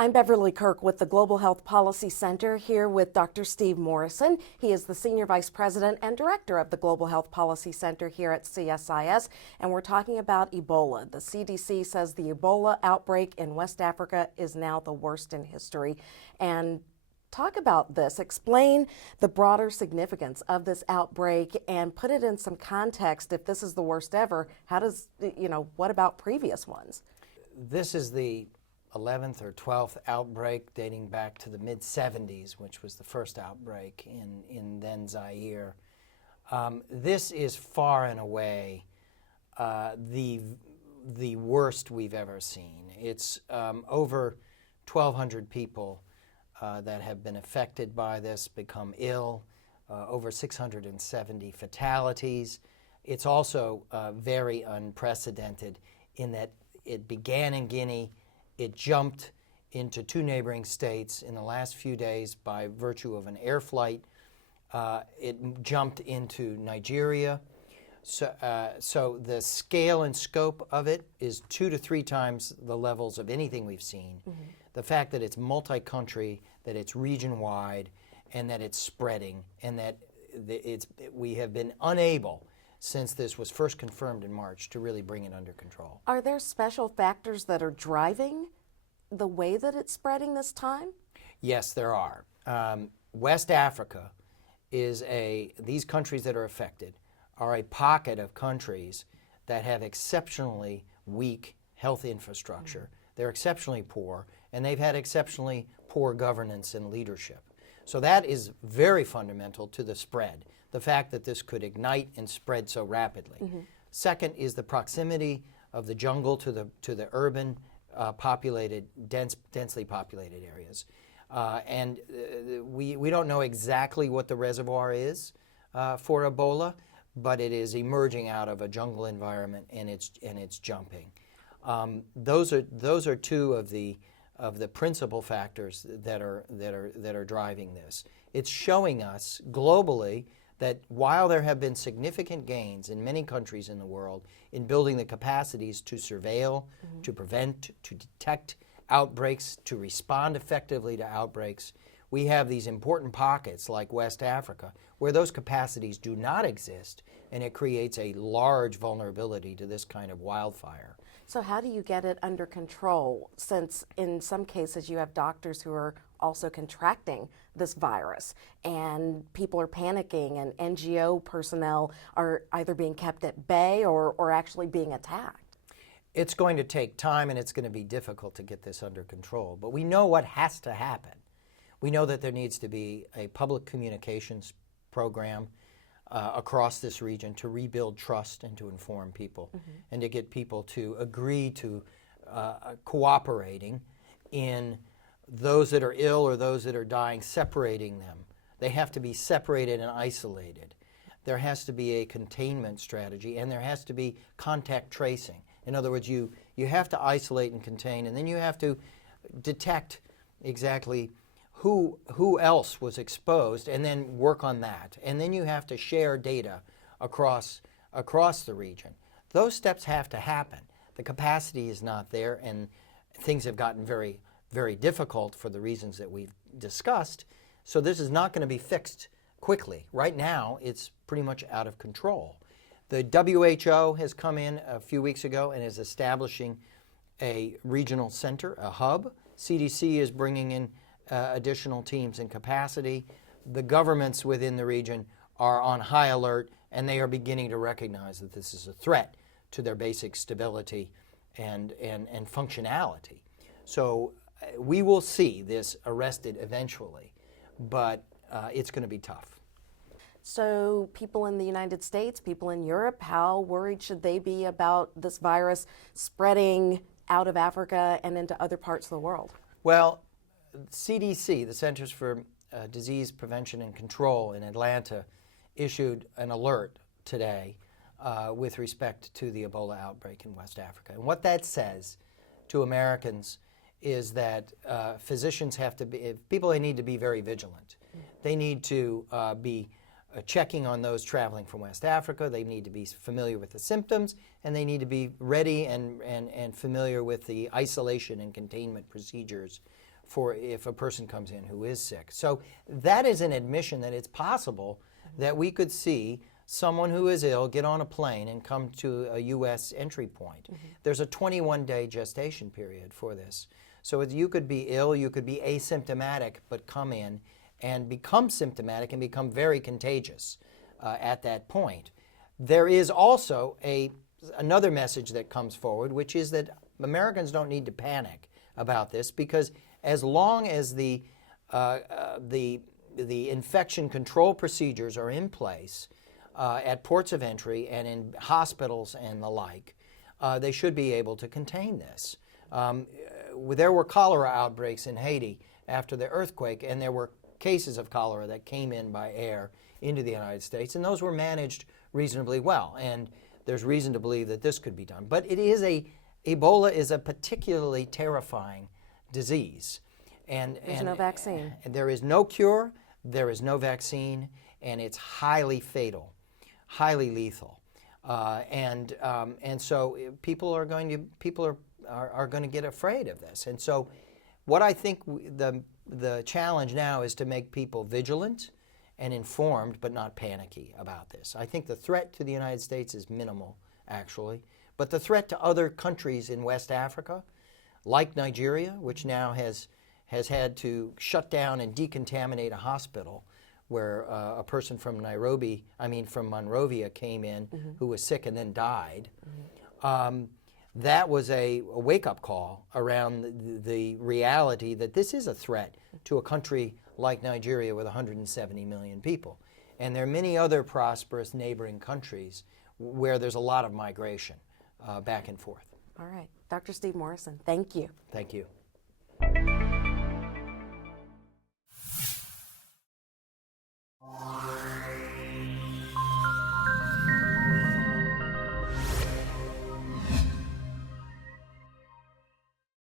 I'm Beverly Kirk with the Global Health Policy Center, here with Dr. Steve Morrison. He is the Senior Vice President and Director of the Global Health Policy Center here at CSIS, and we're talking about Ebola. The CDC says the Ebola outbreak in West Africa is now the worst in history. And talk about this, explain the broader significance of this outbreak and put it in some context. If this is the worst ever, what about previous ones? This is the 11th or 12th outbreak dating back to the mid-70s, which was the first outbreak in then Zaire. This is far and away the worst we've ever seen. It's over 1,200 people that have been affected by this, become ill, over 670 fatalities. It's also very unprecedented in that it began in Guinea. It jumped into two neighboring states in the last few days by virtue of an air flight. It jumped into Nigeria. So the scale and scope of it is 2 to 3 times the levels of anything we've seen. Mm-hmm. The fact that it's multi-country, that it's region-wide, and that it's spreading, and that we have been unable, since this was first confirmed in March, to really bring it under control. Are there special factors that are driving the way that it's spreading this time? Yes, there are. West Africa is these countries that are affected are a pocket of countries that have exceptionally weak health infrastructure. Mm-hmm. They're exceptionally poor, and they've had exceptionally poor governance and leadership. So that is very fundamental to the spread, the fact that this could ignite and spread so rapidly. Mm-hmm. Second is the proximity of the jungle to the urban, densely populated areas. We don't know exactly what the reservoir is for Ebola, but it is emerging out of a jungle environment, and it's jumping. Those are two of the principal factors that are driving this. It's showing us globally that while there have been significant gains in many countries in the world in building the capacities to surveil, mm-hmm. to prevent, to detect outbreaks, to respond effectively to outbreaks, we have these important pockets like West Africa where those capacities do not exist, and it creates a large vulnerability to this kind of wildfire. So how do you get it under control, since in some cases you have doctors who are also contracting this virus and people are panicking and NGO personnel are either being kept at bay or actually being attacked? It's going to take time, and it's going to be difficult to get this under control, but we know what has to happen. We know that there needs to be a public communications program across this region to rebuild trust and to inform people, mm-hmm. and to get people to agree to cooperating in those that are ill or those that are dying, separating them. They have to be separated and isolated. There has to be a containment strategy, and there has to be contact tracing. In other words, you have to isolate and contain, and then you have to detect exactly who else was exposed, and then work on that. And then you have to share data across the region. Those steps have to happen. The capacity is not there, and things have gotten very, very difficult for the reasons that we've discussed. So this is not going to be fixed quickly. Right now, it's pretty much out of control. The WHO has come in a few weeks ago and is establishing a regional center, a hub. CDC is bringing in additional teams and capacity. The governments within the region are on high alert, and they are beginning to recognize that this is a threat to their basic stability and functionality. So we will see this arrested eventually, but it's going to be tough. So people in the United States, people in Europe, how worried should they be about this virus spreading out of Africa and into other parts of the world? Well, CDC, the Centers for Disease Prevention and Control in Atlanta, issued an alert today with respect to the Ebola outbreak in West Africa. And what that says to Americans is that physicians people need to be very vigilant. They need to be checking on those traveling from West Africa. They need to be familiar with the symptoms, and they need to be ready and familiar with the isolation and containment procedures for if a person comes in who is sick. So that is an admission that it's possible that we could see someone who is ill get on a plane and come to a U.S. entry point. There's a 21-day gestation period for this. So you could be ill, you could be asymptomatic, but come in and become symptomatic and become very contagious at that point. There is also another message that comes forward, which is that Americans don't need to panic about this, because as long as the infection control procedures are in place at ports of entry and in hospitals and the like, they should be able to contain this. There were cholera outbreaks in Haiti after the earthquake, and there were cases of cholera that came in by air into the United States, and those were managed reasonably well. And there's reason to believe that this could be done. But Ebola is a particularly terrifying disease. There's no vaccine. And there is no cure, there is no vaccine, and it's highly fatal, highly lethal. And so people are going to get afraid of this. And so what I think the challenge now is to make people vigilant and informed, but not panicky about this. I think the threat to the United States is minimal, actually. But the threat to other countries in West Africa, like Nigeria, which now has had to shut down and decontaminate a hospital where a person from Monrovia came in who was sick and then died. That was a wake-up call around the reality that this is a threat to a country like Nigeria with 170 million people. And there are many other prosperous neighboring countries where there's a lot of migration back and forth. All right. Dr. Steve Morrison, thank you. Thank you.